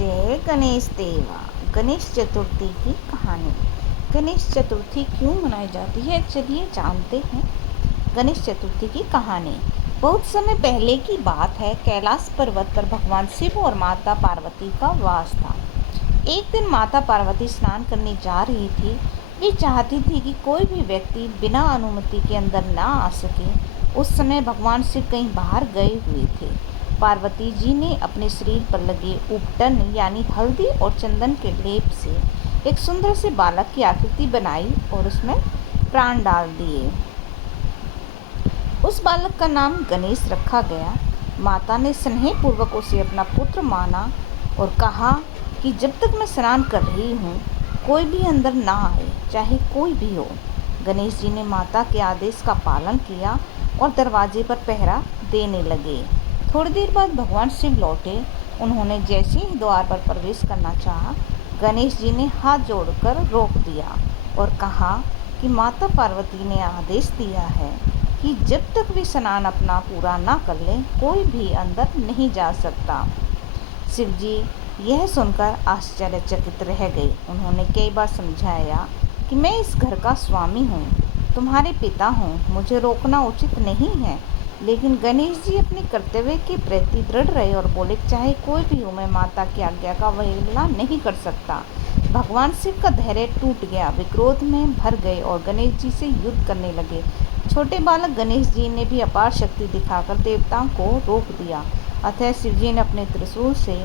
जय गणेश देवा। गणेश चतुर्थी की कहानी। गणेश चतुर्थी क्यों मनाई जाती है, चलिए जानते हैं गणेश चतुर्थी की कहानी। बहुत समय पहले की बात है। कैलाश पर्वत पर भगवान शिव और माता पार्वती का वास था। एक दिन माता पार्वती स्नान करने जा रही थी। वे चाहती थी कि कोई भी व्यक्ति बिना अनुमति के अंदर ना आ सके। उस समय भगवान शिव कहीं बाहर गए हुए थे। पार्वती जी ने अपने शरीर पर लगे उपटन यानी हल्दी और चंदन के लेप से एक सुंदर से बालक की आकृति बनाई और उसमें प्राण डाल दिए। उस बालक का नाम गणेश रखा गया। माता ने स्नेहपूर्वक उसे अपना पुत्र माना और कहा कि जब तक मैं स्नान कर रही हूँ, कोई भी अंदर ना आए, चाहे कोई भी हो। गणेश जी ने माता के आदेश का पालन किया और दरवाजे पर पहरा देने लगे। थोड़ी देर बाद भगवान शिव लौटे। उन्होंने जैसे ही द्वार पर प्रवेश करना चाहा, गणेश जी ने हाथ जोड़कर रोक दिया और कहा कि माता पार्वती ने आदेश दिया है कि जब तक वे स्नान अपना पूरा ना कर लें, कोई भी अंदर नहीं जा सकता। शिव जी यह सुनकर आश्चर्यचकित रह गए। उन्होंने कई बार समझाया कि मैं इस घर का स्वामी हूँ, तुम्हारे पिता हूँ, मुझे रोकना उचित नहीं है। लेकिन गणेश जी अपने कर्तव्य के प्रति दृढ़ रहे और बोले, चाहे कोई भी हो, मैं माता की आज्ञा का अवहेलना नहीं कर सकता। भगवान शिव का धैर्य टूट गया। वे क्रोध में भर गए और गणेश जी से युद्ध करने लगे। छोटे बालक गणेश जी ने भी अपार शक्ति दिखाकर देवताओं को रोक दिया। अतः शिव जी ने अपने त्रिशूल से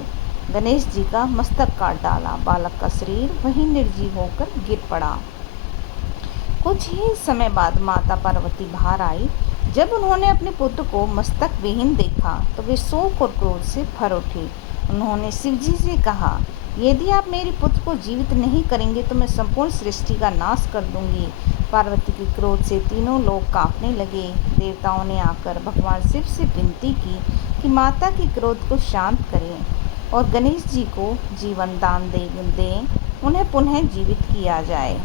गणेश जी का मस्तक काट डाला। बालक का शरीर वहीं निर्जीव होकर गिर पड़ा। कुछ ही समय बाद माता पार्वती बाहर आई। जब उन्होंने अपने पुत्र को मस्तक विहीन देखा तो वे शोक और क्रोध से भर उठी। उन्होंने शिव जी से कहा, यदि आप मेरे पुत्र को जीवित नहीं करेंगे तो मैं संपूर्ण सृष्टि का नाश कर दूंगी। पार्वती के क्रोध से तीनों लोग कांपने लगे। देवताओं ने आकर भगवान शिव से विनती की कि माता के क्रोध को शांत करें और गणेश जी को जीवन दान दें, उन्हें पुनः जीवित किया जाए।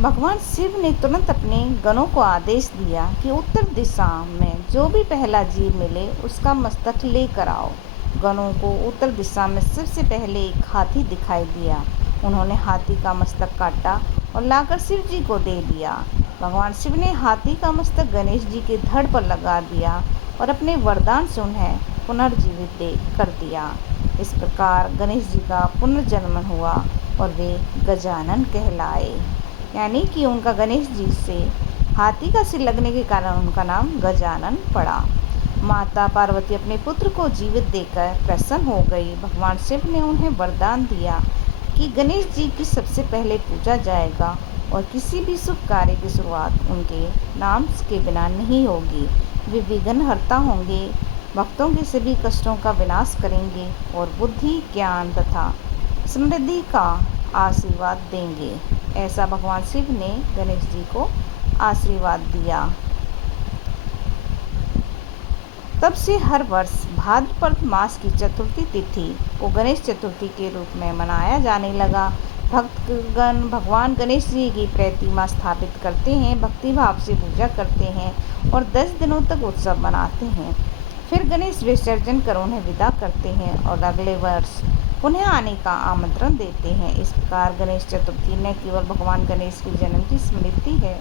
भगवान शिव ने तुरंत अपने गणों को आदेश दिया कि उत्तर दिशा में जो भी पहला जीव मिले उसका मस्तक लेकर आओ। गणों को उत्तर दिशा में सबसे पहले एक हाथी दिखाई दिया। उन्होंने हाथी का मस्तक काटा और लाकर शिव जी को दे दिया। भगवान शिव ने हाथी का मस्तक गणेश जी के धड़ पर लगा दिया और अपने वरदान से उन्हें पुनर्जीवित कर दिया। इस प्रकार गणेश जी का पुनर्जन्म हुआ और वे गजानन कहलाए। यानी कि उनका गणेश जी से हाथी का सिर लगने के कारण उनका नाम गजानन पड़ा। माता पार्वती अपने पुत्र को जीवित देकर प्रसन्न हो गई। भगवान शिव ने उन्हें वरदान दिया कि गणेश जी की सबसे पहले पूजा जाएगा और किसी भी शुभ कार्य की शुरुआत उनके नाम के बिना नहीं होगी। वे विघ्नहर्ता होंगे, भक्तों के सभी कष्टों का विनाश करेंगे और बुद्धि, ज्ञान तथा समृद्धि का आशीर्वाद देंगे। ऐसा भगवान शिव ने गणेश जी को आशीर्वाद दिया। तब से हर वर्ष भाद्रपद मास की चतुर्थी तिथि को गणेश चतुर्थी के रूप में मनाया जाने लगा। भक्तगण भगवान गणेश जी की प्रतिमा स्थापित करते हैं, भक्ति भाव से पूजा करते हैं और 10 दिनों तक उत्सव मनाते हैं। फिर गणेश विसर्जन कर उन्हें विदा करते हैं और अगले वर्ष पुनः आने का आमंत्रण देते हैं। इस प्रकार गणेश चतुर्थी न केवल भगवान गणेश के जन्म की स्मृति है,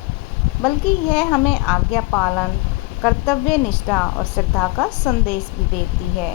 बल्कि यह हमें आज्ञा पालन, कर्तव्य निष्ठा और श्रद्धा का संदेश भी देती है।